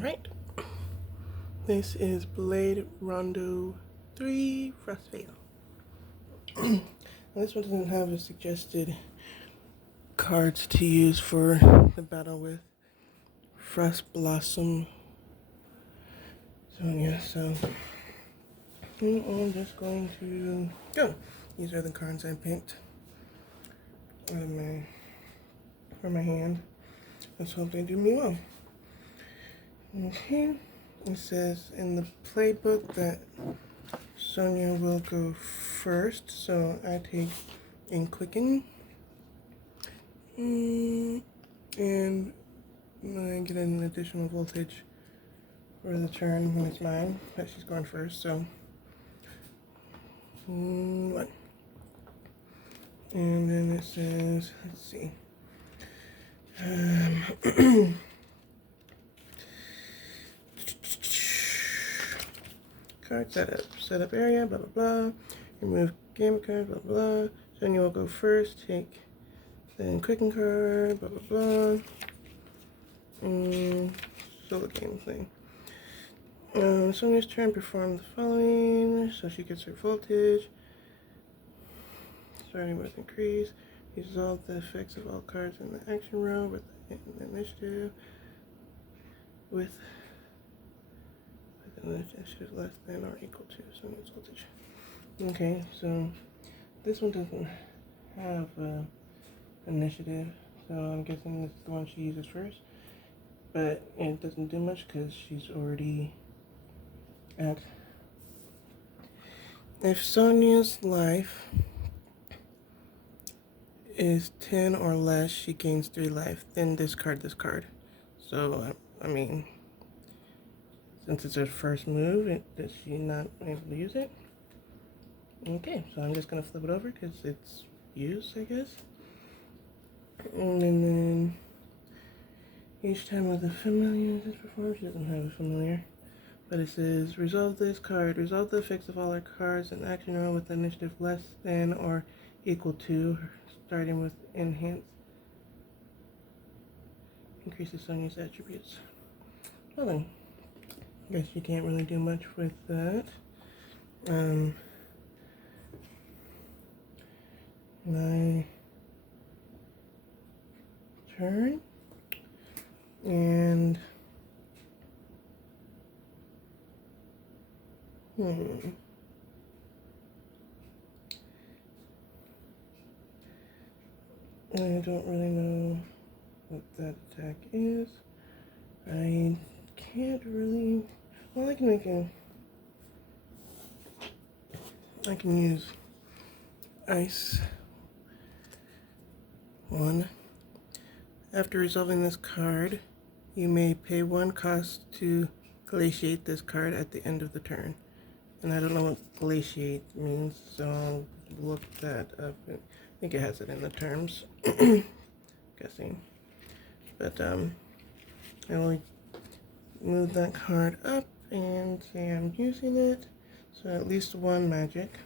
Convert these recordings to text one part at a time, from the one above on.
Alright, this is Blade Rondo 3 Frostveil. This one doesn't have a suggested cards to use for the battle with Frost Blossom Sonya, so I'm just going to go. These are the cards I picked for my hand. Let's hope they do me well. Okay, it says in the playbook that Sonya will go first, so I take in quicken, and I get an additional voltage for the turn when it's mine, but she's going first, so 1. And then it says, let's see, card setup area, blah blah blah, remove game card, blah blah. Sonya will go first, take then quicken card, blah blah blah, solo game thing. Sonya's turn, perform the following, so she gets her voltage, starting with increase, resolve the effects of all cards in the action row with the initiative, with an initiative less than or equal to Sonya's voltage. Okay, so this one doesn't have initiative, so I'm guessing this is the one she uses first, but it doesn't do much because she's already at. If Sonya's life is 10 or less, she gains 3 life, then discard this card. So, I mean, since it's her first move, does she not able to use it? Okay, so I'm just going to flip it over because it's used, I guess. And then each time with a familiar is performed, she doesn't have a familiar. But it says, resolve this card. Resolve the effects of all her cards in action row with initiative less than or equal to, starting with enhance. Increases Sonya's attributes. Well then, I guess you can't really do much with that. My turn. And I don't really know what that attack is. I can't really. Well, I can use Ice 1. After resolving this card, you may pay 1 cost to glaciate this card at the end of the turn. And I don't know what glaciate means, so I'll look that up. I think it has it in the terms. Guessing. But I will move that card up and say I'm using it. So at least 1 magic.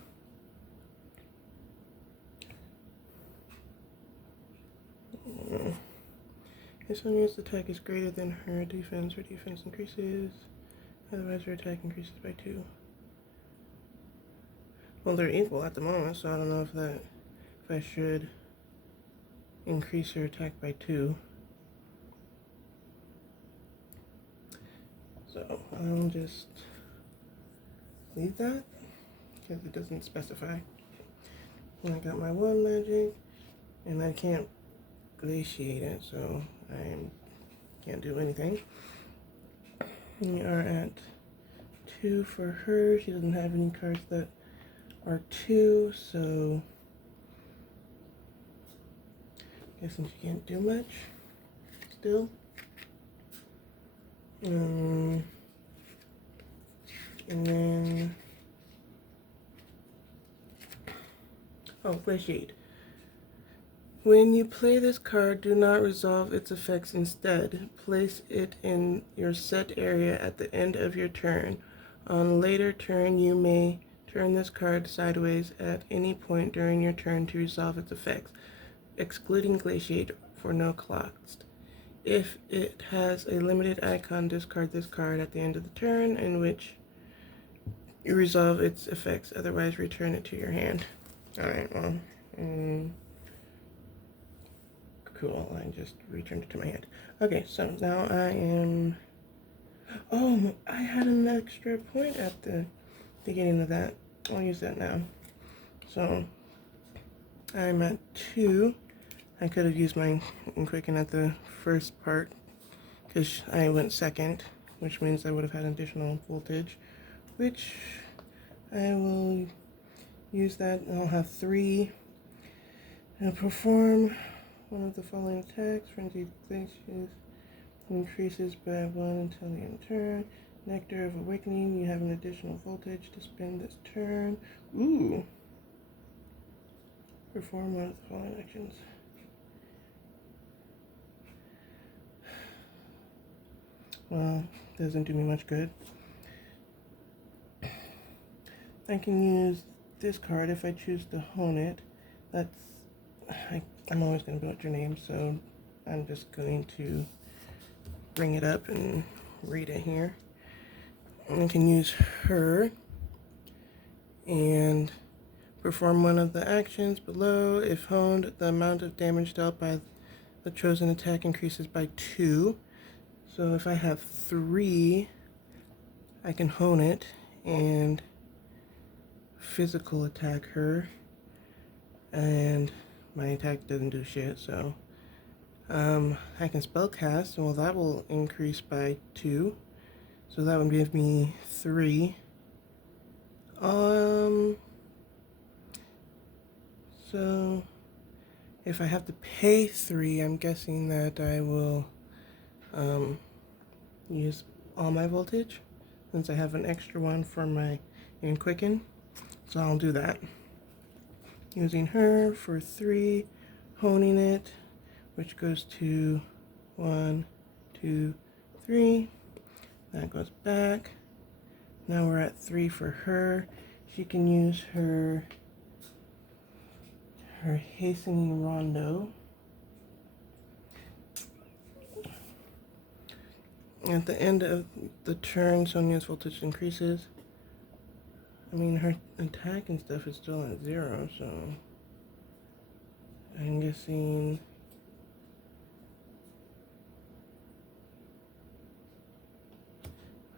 If Sonya's attack is greater than her defense increases. Otherwise her attack increases by 2. Well, they're equal at the moment, so I don't know if I should increase her attack by 2. So I'll just leave that because it doesn't specify. And I got my 1 magic, and I can't glaciate it, so I can't do anything. We are at 2 for her. She doesn't have any cards that are 2, so guessing she can't do much still. And then glaciate. When you play this card, do not resolve its effects instead. Place it in your set area at the end of your turn. On a later turn, you may turn this card sideways at any point during your turn to resolve its effects, excluding glaciate for no cost. If it has a limited icon, discard this card at the end of the turn in which you resolve its effects, otherwise return it to your hand. Alright, well, cool, I just returned it to my hand. Okay, so now I am... Oh, I had an extra point at the beginning of that. I'll use that now. So, I'm at 2. I could have used my quicken at the first part because I went second, which means I would have had additional voltage, which I will use that. I'll have 3. I'll perform one of the following attacks. Frenzied Glaciers increases by 1 until the end of turn. Nectar of Awakening, you have an additional voltage to spend this turn. Ooh. Perform one of the following actions. Well, doesn't do me much good. I can use this card if I choose to hone it. I'm always going to butcher your name, so I'm just going to bring it up and read it here. I can use her and perform one of the actions below. If honed, the amount of damage dealt by the chosen attack increases by 2. So if I have 3, I can hone it and physical attack her, and my attack doesn't do shit, so I can spell cast, and well, that will increase by 2, so that would give me 3. So if I have to pay 3, I'm guessing that I will use all my voltage since I have an extra one for my quicken. So I'll do that. Using her for 3, honing it, which goes to 1, 2, 3. That goes back. Now we're at 3 for her. She can use her hastening Rondo. At the end of the turn, Sonya's voltage increases. I mean, her attack and stuff is still at 0, so I'm guessing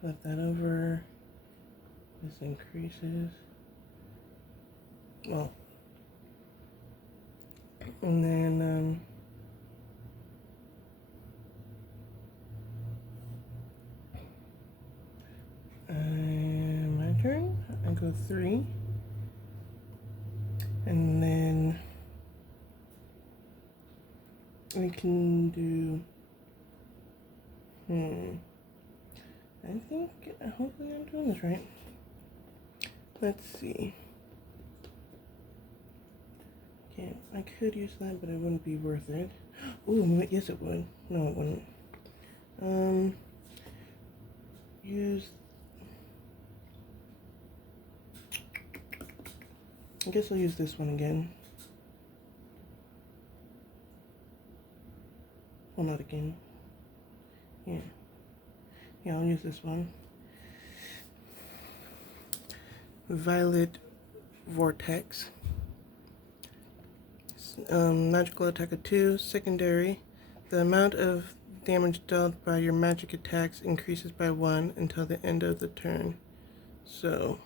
flip that over. This increases. Well, and then my turn. I go 3, and then we can do. I think hopefully I'm doing this right. Let's see. Okay, I could use that, but it wouldn't be worth it. Ooh, yes it would. No, it wouldn't. Use. I guess I'll use this one again. Well, not again. Yeah. Yeah, I'll use this one. Violet Vortex. Magical attack of 2. Secondary. The amount of damage dealt by your magic attacks increases by 1 until the end of the turn. So,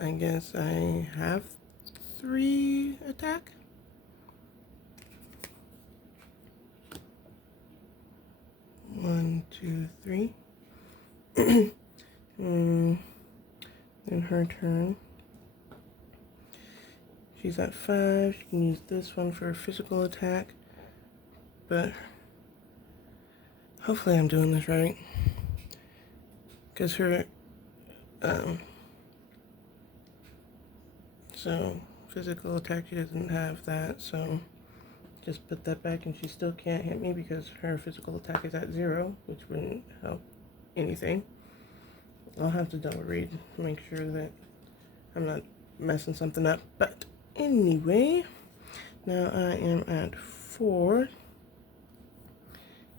I guess I have 3 attack. One, 2, 3. Then her turn. She's at 5. She can use this one for a physical attack. But hopefully I'm doing this right. Because her, so physical attack, she doesn't have that, so just put that back and she still can't hit me because her physical attack is at 0, which wouldn't help anything. I'll have to double read to make sure that I'm not messing something up. But anyway, now I am at 4.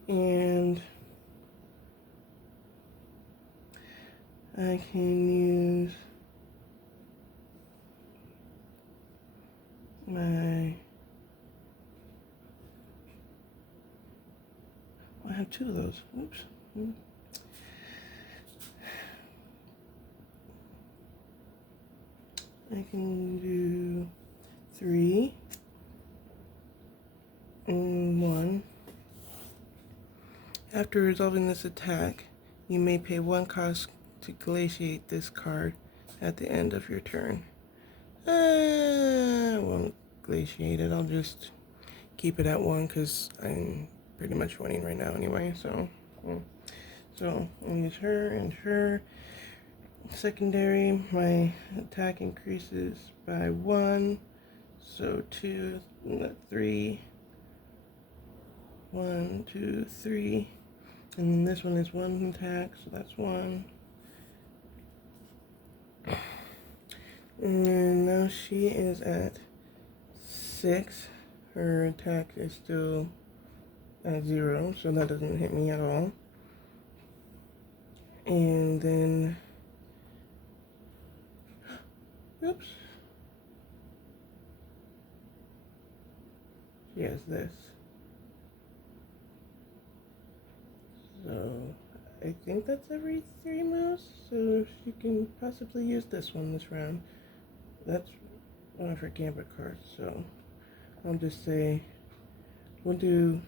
And I can use my, I have two of those. Oops. I can do 3 and 1. After resolving this attack, you may pay 1 cost to glaciate this card at the end of your turn. I won't glaciate it. I'll just keep it at 1 because I'm pretty much winning right now anyway. So I'll use her and her. Secondary, my attack increases by 1. So 2, 3. 1, 2, 3. And then this one is 1 attack, so that's 1. And now she is at 6. Her attack is still at 0, so that doesn't hit me at all. And then, oops, she has this. So I think that's every 3 moves, so she can possibly use this one this round. That's one of her gambit cards, so I'll just say we'll do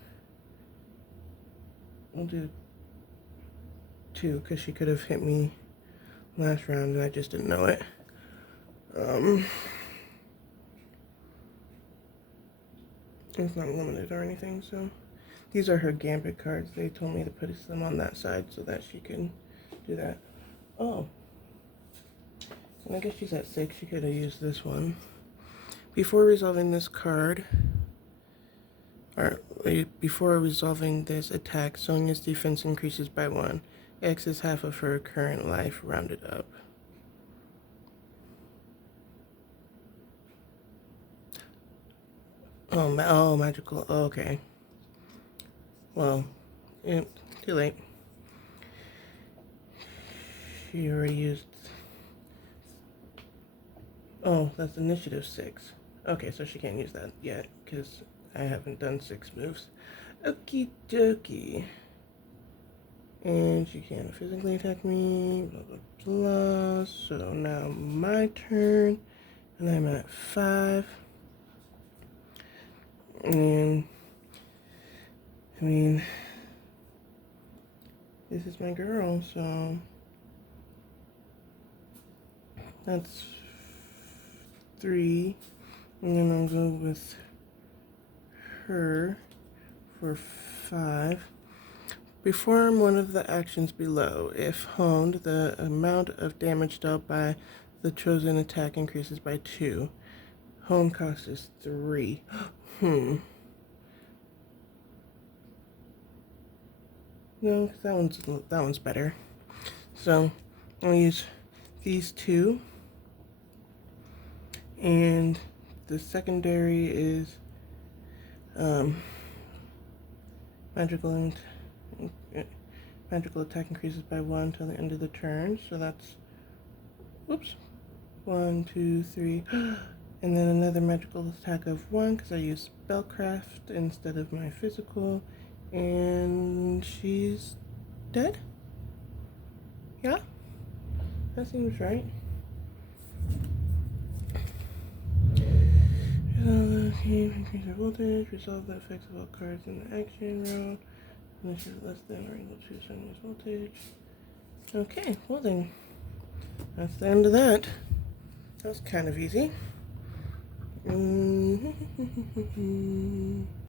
2 because she could have hit me last round and I just didn't know it. It's not limited or anything, so these are her gambit cards. They told me to put them on that side so that she can do that. Oh, and I guess she's at 6. She could have used this one. Before resolving this card, or before resolving this attack, Sonya's defense increases by 1. X is half of her current life rounded up. Oh, magical. Oh, okay. Well, too late. She already used. Oh, that's initiative 6. Okay, so she can't use that yet because I haven't done 6 moves. Okie dokie. And she can't physically attack me. Blah blah blah. So now my turn, and I'm at 5. And I mean, this is my girl, so that's 3. And then I'll go with her for 5. Perform one of the actions below. If honed, the amount of damage dealt by the chosen attack increases by 2. Hone cost is 3. No, that one's better. So I'll use these 2, and the secondary is magical attack increases by 1 till the end of the turn. So that's 1, 2, 3. And then another magical attack of 1 because I use spellcraft instead of my physical. And she's dead? Yeah? That seems right. Resolve the game, increase your voltage, resolve the effects of all cards in the action row. Unless you're less than or equal to Sonya's voltage. Okay, well then, that's the end of that. That was kind of easy.